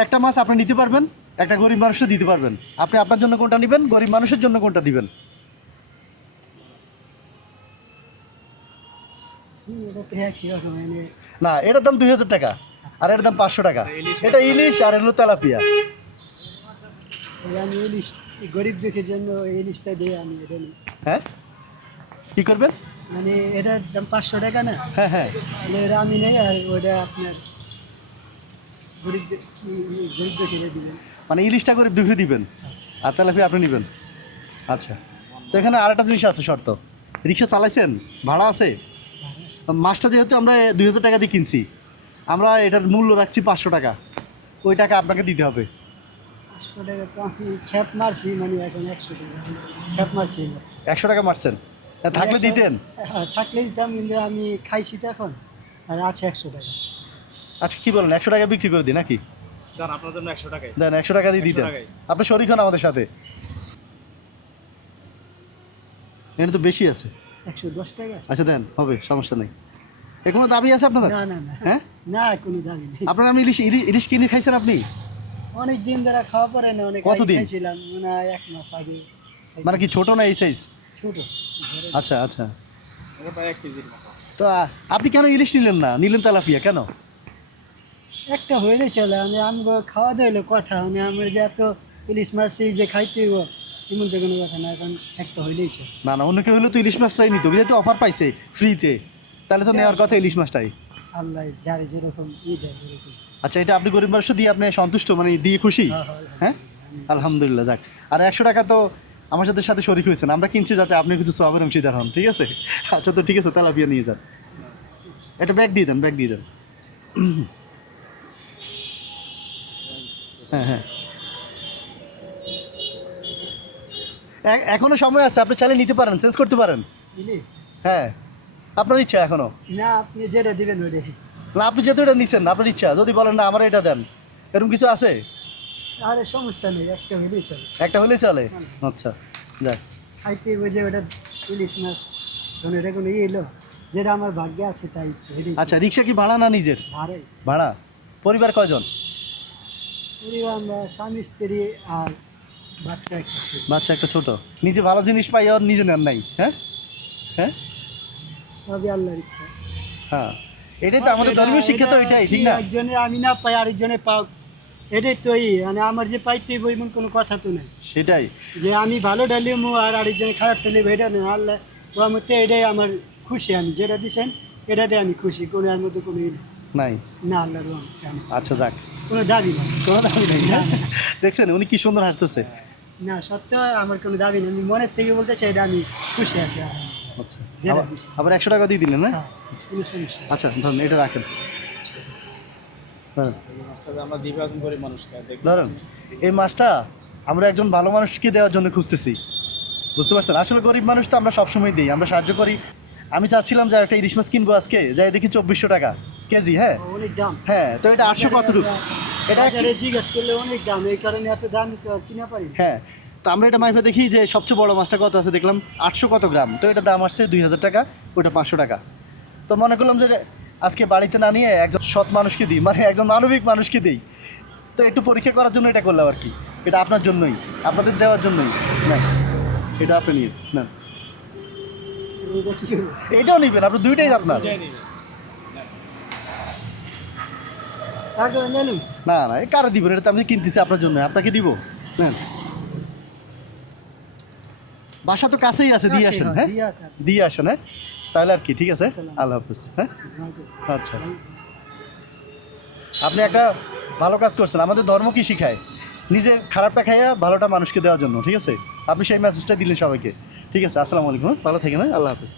একটা মাছ আপনি নিতে পারবেন, একটা গরিব মানুষও দিতে পারবেন। আপনি আপনার জন্য কোনটা নেবেন, গরিব মানুষের জন্য কোনটা দিবেন? না, এটার দাম 2000 টাকা আর এটার দাম 500 টাকা। এটা ইলিশ আর হলো তেলাপিয়া। আমি ইলিশ গরিব দুঃখের জন্য ইলিশটা দিয়ে আমি এটা নিই। হ্যাঁ, কি করবেন? মানে এটার দাম 500 টাকা না, হ্যাঁ হ্যাঁ, মানে এটা আমি নেই আর ওটা আপনার গরিব দুঃখের দিবেন। মানে ইলিশটা গরিব দুঃখী দিবেন আর তেলাপিয়া আপনি নেবেন। আচ্ছা, তো এখানে আরেকটা জিনিস আছে, শর্ত। রিক্সা চালাইছেন, ভাড়া আছে। মাছটা যেহেতু আমরা 2000 টাকা দিয়ে কিনছি, আমরা এটার মূল্য রাখছি 500 টাকা। ওই টাকা আপনাকে দিতে হবে। 500 টাকা তো আমি খ্যাপ মারছি, মানে এখন 100 টাকা খ্যাপ মারছি। 100 টাকা মারছেন, থাকলে দিতেন। হ্যাঁ, থাকলে দিতাম, কিন্তু আমি খাইছি তো এখন, আর আছে 100 টাকা। আচ্ছা, কি বলেন, 100 টাকা বিক্রি করে দিই নাকি? দেন আপনার জন্য 100 টাকায় দেন, 100 টাকা দিয়ে দিতেন। 100 টাকায়। আপনি শরিক হন আমাদের সাথে। এটা তো বেশি আছে। 110 টাকা আছে। আচ্ছা দেন, হবে, সমস্যা নেই। এ কোনো দাবি আছে আপনাদের? না না না, হ্যাঁ, না কোনো দাবি নেই। আপনার আমি ইলিশ কিনে খাইছেন আপনি? অনেক দিন ধরে খাওয়া পরে না, অনেক আগে কতদিন? খাইছিলাম, মনে হয় 1 মাস আগে খাইছি। মানে কি ছোট না এই সাইজ? ছোট। আচ্ছা আচ্ছা, এটা প্রায় 1 কেজির মতো আছে। তো আপনি কেন ইলিশ নিলেন না, নিলেন তেলাপিয়া কেন? একটা হইলে চলে, আমি খাওয়া দাওয়া হইলে কথা, আমার যে এত ইলিশ মাছ এই যে খাইতে হইব এমন তো কোনো কথা না, এখন একটা হইলেই চলে। না না, অন্য কেউ হলে তো ইলিশ মাছটাই নিত, যেহেতু অফার পাইছে ফ্রিতে, তাহলে তো নেওয়ার কথা ইলিশ মাছটাই। আল্লাহ যারে যেরকম দেয় এরকম। আচ্ছা, এটা আপনি গরিব মানুষ দিয়ে আপনি সন্তুষ্ট, মানে দিয়ে খুশি? হ্যাঁ, হ্যাঁ, আলহামদুলিল্লাহ, যাক। আর 100 টাকা তো আমার সাথে শরিক হয়েছেন, আমরা কিনছি যাতে আপনি কিছু সবের অংশীদার হন, ঠিক আছে? আচ্ছা, তো ঠিক আছে, তেলাপিয়া নিয়ে যান। এটা ব্যাগ দিয়ে দেন, ব্যাগ দিয়ে দেন। হ্যাঁ হ্যাঁ, এখনো সময় আছে, আপনি চাইলে নিতে পারেন, চেঞ্জ করতে পারেন। ইলিশ হ্যাঁ, আপনার ইচ্ছা এখনো। না, আপনি যেটা দিবেন ওইটাই। না, আপনি যেহেতু এটা নিচ্ছেন, আপনার ইচ্ছা। যদি বলেন না আমার এটা দেন, এরকম কিছু আছে? আরে সমস্যা নেই, একটা হইলেই চলে। একটা হলেই চলে। আচ্ছা, যাক। খাইতে হইব যে ওটা ইলিশ মাছ, ধরুন এটা কোনো এলো, যেটা আমার ভাগ্যে আছে তাই হইলেই। আচ্ছা, রিক্সা কি ভাড়া না নিজের? ভাড়াই। ভাড়া। পরিবার কয়জন? পরিবার আমরা স্বামী স্ত্রী আর বাচ্চা একটা ছোট। বাচ্চা একটা ছোট। নিজে ভালো জিনিস পাই আর নিজে নেন নাই? হ্যাঁ হ্যাঁ সবই আল্লাহর ইচ্ছা। হ্যাঁ, এটাই তো আমাদের ধর্মীয় শিক্ষা, তো এটাই ঠিক না? একজনের আমি না পাই আরেকজনে পাও, এটাই তো মানে আমার যে পাইতে হইব এমন কোনো কথা তো নাই। সেটাই। যে আমি ভালো ডালিমো আর আরেকজনে খারাপ ডালিম, এটা নয়। আল্লাহ রহমতে এটাই আমার খুশি, আমি যেটা দিছেন এটাতে আমি খুশি, কোনো এর মধ্যে কোনো নাই। না, আল্লাহর রহমতে আচ্ছা, যাক, কোনো দাবি না। কোনো দাবি নেই। হ্যাঁ, দেখছেন উনি কি সুন্দর হাসতেছে। না, সত্য আমার কোনো দাবি নেই, আমি মনের থেকে বলতে চাই এটা আমি খুশি আছি। আচ্ছা, যেটা দিছি। আবার 100 টাকা দিয়ে দিলেন না? হ্যাঁ, কোনো সমস্যা। আচ্ছা, ধরুন এটা রাখেন। ধরেন, এই মাছটা আমরা দিবে একজন গরিব মানুষকে, দেখবেন। ধরেন, এই মাছটা আমরা একজন ভালো মানুষকে দেওয়ার জন্য খুঁজতেছি, বুঝতে পারছেন? আসলে গরিব মানুষ তো আমরা সবসময় দিই, আমরা সাহায্য করি। আমি চাচ্ছিলাম যে একটা ইলিশ মাছ কিনবো আজকে, যাই দেখি 2400 টাকা কেজি। হ্যাঁ অনেক দাম। হ্যাঁ, তো এটা 800 কতটুকু? এটা বাজারে জিজ্ঞেস করলে অনেক দাম, এই কারণে এত দাম তো আর কিনা পারি না। হ্যাঁ, তো আমরা এটা মাইফা দেখি যে সবচেয়ে বড় মাছটা কত আছে, দেখলাম 800 কত গ্রাম। তো এটা দাম আসছে 2000 টাকা, ওটা 500 টাকা। তো মনে করলাম যে আজকে বাড়িতে না নিয়ে একজন সৎ মানুষকে দিই, মানে একজন মানবিক মানুষকে দিই। তো একটু পরীক্ষা করার জন্য এটা করলাম আর কি। এটা আপনার জন্যই, আপনাদের দেওয়ার জন্যই না। এটা আপনি নিন না, এটা কি হলো? এটাও নিবেন, আপনার দুইটাই আপনার। এটাই নিবে। টাকা নেন। না না, এ কারে দিবেন? এটা তো আমি কিনতেছি আপনার জন্য, আপনাকে দিব। নেন, বাসা তো কাছেই আছে, দিয়ে আসেন। হ্যাঁ, দিয়ে আসেন। হ্যাঁ, তাহলে আর কি, ঠিক আছে। আল্লাহ হাফিজ। হ্যাঁ, আচ্ছা, আপনি একটা ভালো কাজ করছেন। আমাদের ধর্ম কি শিখায়? নিজে খারাপটা খাইয়া ভালোটা মানুষকে দেওয়ার জন্য, ঠিক আছে? আপনি সেই মেসেজটা দিলেন সবাইকে, ঠিক আছে? আসসালামু আলাইকুম, ভালো থাকেন। আল্লাহ হাফিজ।